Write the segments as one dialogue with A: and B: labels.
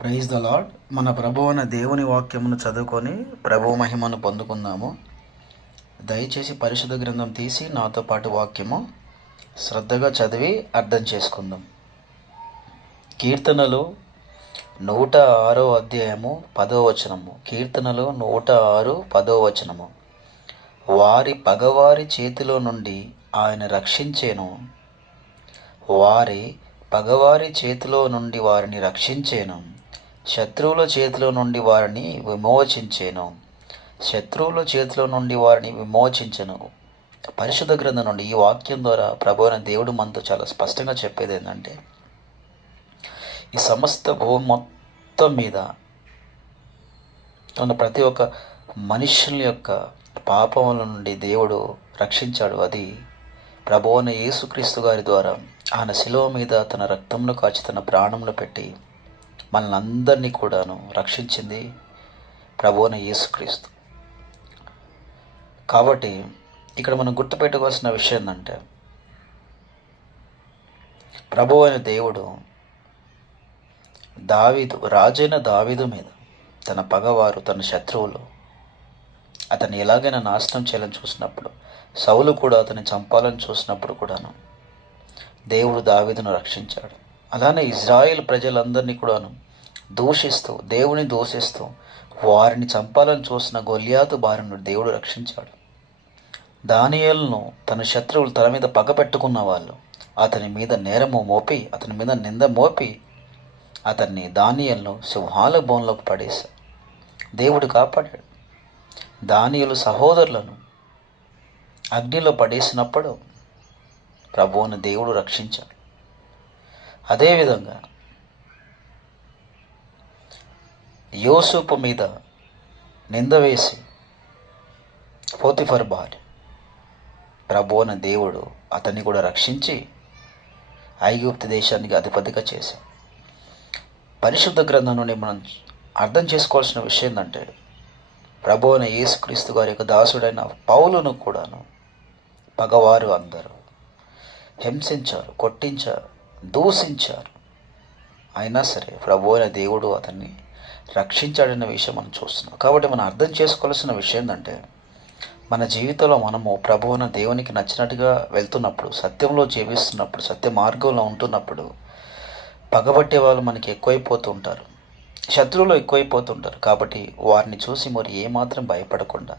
A: Praise the lord మన ప్రభు అనే దేవుని వాక్యమును చదువుకొని ప్రభు మహిమను పొందుకుందాము. దయచేసి పరిశుద్ధ గ్రంథం తీసి నాతో పాటు వాక్యము శ్రద్ధగా చదివి అర్థం చేసుకుందాం. కీర్తనలు నూట ఆరో అధ్యాయము పదో వచనము. కీర్తనలు నూట ఆరు పదో వచనము. వారి పగవారి చేతిలో నుండి ఆయన రక్షించేను. వారి పగవారి చేతిలో నుండి వారిని రక్షించేను. శత్రువుల చేతిలో నుండి వారిని విమోచించేను. శత్రువుల చేతిలో నుండి వారిని విమోచించను. పరిశుద్ధ గ్రంథం నుండి ఈ వాక్యం ద్వారా ప్రభు అయిన దేవుడు మనతో చాలా స్పష్టంగా చెప్పేది ఏంటంటే ఈ సమస్త భూమి మొత్తం మీద ఉన్న ప్రతి ఒక్క మనుషుల యొక్క పాపముల నుండి దేవుడు రక్షించాడు. అది ప్రభు అయిన యేసుక్రీస్తు గారి ద్వారా ఆయన శిలువ మీద తన రక్తంలో కాచి తన ప్రాణంలో పెట్టి మనల్ని అందరినీ కూడాను రక్షించింది ప్రభువున యేసుక్రీస్తు. కాబట్టి ఇక్కడ మనం గుర్తుపెట్టుకోవాల్సిన విషయం ఏంటంటే ప్రభు అయిన దేవుడు దావీదు రాజైన దావీదు మీద తన పగవారు తన శత్రువులు అతన్ని ఎలాగైనా నాశనం చేయాలని చూసినప్పుడు సౌలు కూడా అతన్ని చంపాలని చూసినప్పుడు కూడాను దేవుడు దావీదును రక్షించాడు. అలానే ఇజ్రాయిల్ ప్రజలందరినీ కూడాను దూషిస్తూ దేవుని దూషిస్తూ వారిని చంపాలని చూసిన గొల్యాతు బారిను దేవుడు రక్షించాడు. దానియలను తన శత్రువులు తల మీద పగ పెట్టుకున్న వాళ్ళు అతని మీద నేరము మోపి అతని మీద నింద మోపి అతన్ని దానియలను సింహాల బోన్లోకి పడేశాడు దేవుడు కాపాడాడు. దానియలు సహోదరులను అగ్నిలో పడేసినప్పుడు ప్రభువుని దేవుడు రక్షించాడు. అదేవిధంగా యోసుపు మీద నింద వేసి పోతిఫర్ భార్య ప్రభువున దేవుడు అతన్ని కూడా రక్షించి ఐగుప్తు దేశానికి అధిపతిగా చేశాడు పరిశుద్ధ గ్రంథం నుండి మనం అర్థం చేసుకోవాల్సిన విషయం ఏంటంటే ప్రభు అయిన యేసుక్రీస్తు గారి యొక్క దాసుడైన పౌలును కూడాను పగవారు అందరూ హింసించారు కొట్టించారు దూషించారు. అయినా సరే ప్రభు అయిన దేవుడు అతన్ని రక్షించాడన్న విషయం మనం చూస్తున్నాం. కాబట్టి మనం అర్థం చేసుకోవాల్సిన విషయం ఏంటంటే మన జీవితంలో మనము ప్రభు అన్న దేవునికి నచ్చినట్టుగా వెళ్తున్నప్పుడు సత్యంలో జీవిస్తున్నప్పుడు సత్య మార్గంలో ఉంటున్నప్పుడు పగబట్టే వాళ్ళు మనకి ఎక్కువైపోతూ ఉంటారు. శత్రువులు ఎక్కువైపోతుంటారు కాబట్టి వారిని చూసి మరి ఏమాత్రం భయపడకుండా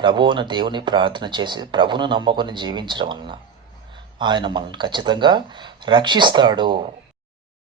A: ప్రభువున దేవుని ప్రార్థన చేసి ప్రభును నమ్ముకొని జీవించడం వలన ఆయన మనల్ని ఖచ్చితంగా రక్షిస్తాడు.